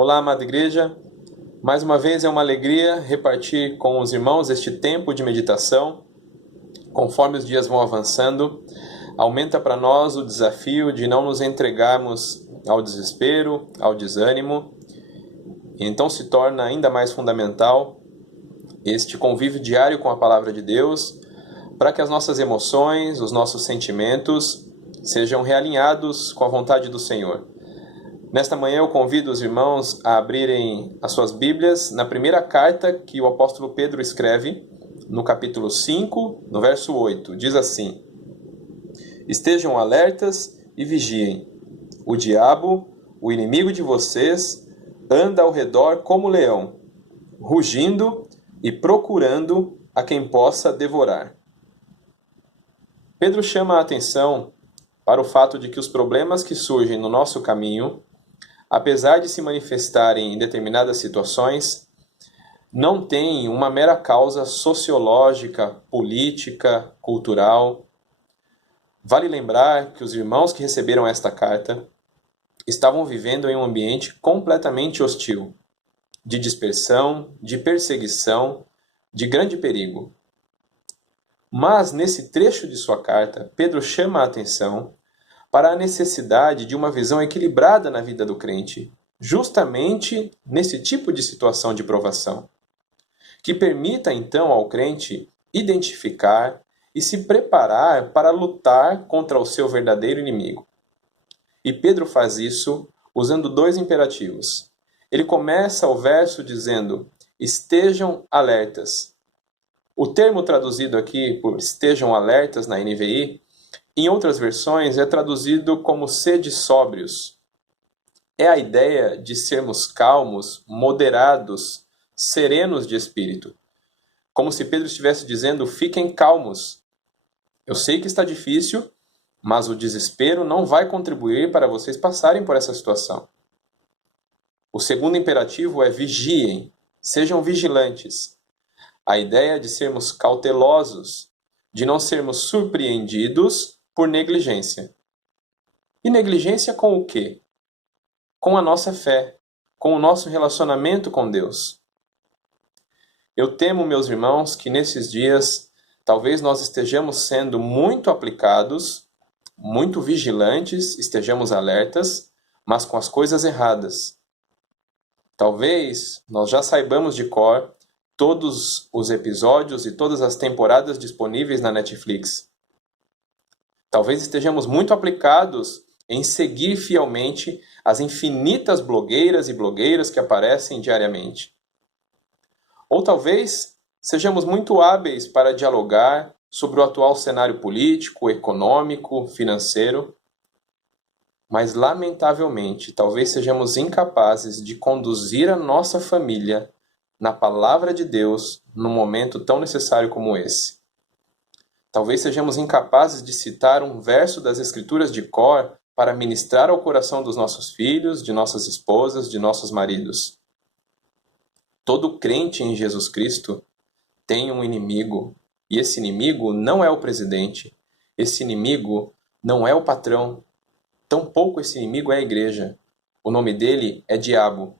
Olá, amada igreja. Mais uma vez é uma alegria repartir com os irmãos este tempo de meditação. Conforme os dias vão avançando, aumenta para nós o desafio de não nos entregarmos ao desespero, ao desânimo. E então se torna ainda mais fundamental este convívio diário com a palavra de Deus, para que as nossas emoções, os nossos sentimentos sejam realinhados com a vontade do Senhor. Nesta manhã eu convido os irmãos a abrirem as suas Bíblias na primeira carta que o apóstolo Pedro escreve, no capítulo 5, no verso 8. Diz assim: Estejam alertas e vigiem. O diabo, o inimigo de vocês, anda ao redor como leão, rugindo e procurando a quem possa devorar. Pedro chama a atenção para o fato de que os problemas que surgem no nosso caminho, apesar de se manifestarem em determinadas situações, não têm uma mera causa sociológica, política, cultural. Vale lembrar que os irmãos que receberam esta carta estavam vivendo em um ambiente completamente hostil, de dispersão, de perseguição, de grande perigo. Mas, nesse trecho de sua carta, Pedro chama a atenção para a necessidade de uma visão equilibrada na vida do crente, justamente nesse tipo de situação de provação, que permita então ao crente identificar e se preparar para lutar contra o seu verdadeiro inimigo. E Pedro faz isso usando dois imperativos. Ele começa o verso dizendo: estejam alertas. O termo traduzido aqui por estejam alertas na NVI, em outras versões, é traduzido como sede sóbrios. É a ideia de sermos calmos, moderados, serenos de espírito. Como se Pedro estivesse dizendo: fiquem calmos. Eu sei que está difícil, mas o desespero não vai contribuir para vocês passarem por essa situação. O segundo imperativo é vigiem, sejam vigilantes. A ideia de sermos cautelosos, de não sermos surpreendidos por negligência. E negligência com o quê? Com a nossa fé, com o nosso relacionamento com Deus. Eu temo, meus irmãos, que nesses dias talvez nós estejamos sendo muito aplicados, muito vigilantes, estejamos alertas, mas com as coisas erradas. Talvez nós já saibamos de cor todos os episódios e todas as temporadas disponíveis na Netflix. Talvez estejamos muito aplicados em seguir fielmente as infinitas blogueiras e blogueiras que aparecem diariamente. Ou talvez sejamos muito hábeis para dialogar sobre o atual cenário político, econômico, financeiro, mas lamentavelmente talvez sejamos incapazes de conduzir a nossa família na palavra de Deus num momento tão necessário como esse. Talvez sejamos incapazes de citar um verso das Escrituras de cor para ministrar ao coração dos nossos filhos, de nossas esposas, de nossos maridos. Todo crente em Jesus Cristo tem um inimigo, e esse inimigo não é o presidente, esse inimigo não é o patrão, tampouco esse inimigo é a igreja. O nome dele é Diabo.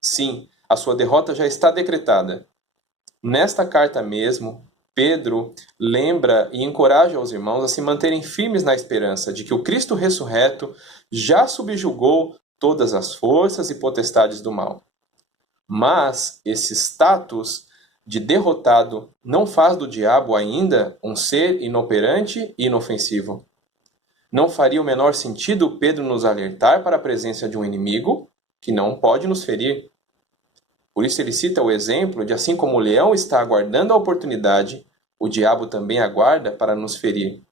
Sim, a sua derrota já está decretada. Nesta carta mesmo, Pedro lembra e encoraja os irmãos a se manterem firmes na esperança de que o Cristo ressurreto já subjugou todas as forças e potestades do mal. Mas esse status de derrotado não faz do diabo ainda um ser inoperante e inofensivo. Não faria o menor sentido Pedro nos alertar para a presença de um inimigo que não pode nos ferir. Por isso ele cita o exemplo de assim como o leão está aguardando a oportunidade, o diabo também aguarda para nos ferir.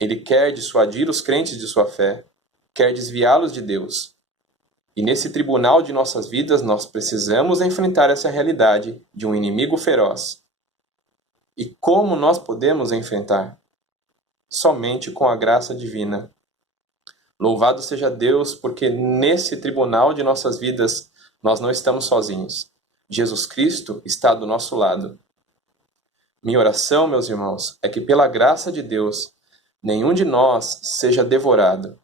Ele quer dissuadir os crentes de sua fé, quer desviá-los de Deus. E nesse tribunal de nossas vidas nós precisamos enfrentar essa realidade de um inimigo feroz. E como nós podemos enfrentar? Somente com a graça divina. Louvado seja Deus, porque nesse tribunal de nossas vidas nós não estamos sozinhos. Jesus Cristo está do nosso lado. Minha oração, meus irmãos, é que pela graça de Deus, nenhum de nós seja devorado.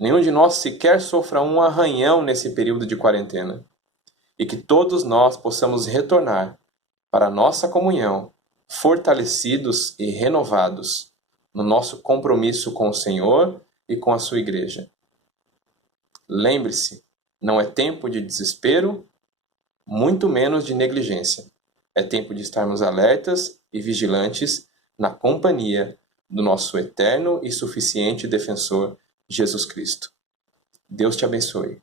nenhum de nós sequer sofra um arranhão nesse período de quarentena, e que todos nós possamos retornar para a nossa comunhão, fortalecidos e renovados no nosso compromisso com o Senhor e com a sua igreja. Lembre-se, não é tempo de desespero, muito menos de negligência. É tempo de estarmos alertas e vigilantes na companhia do nosso eterno e suficiente defensor, Jesus Cristo. Deus te abençoe.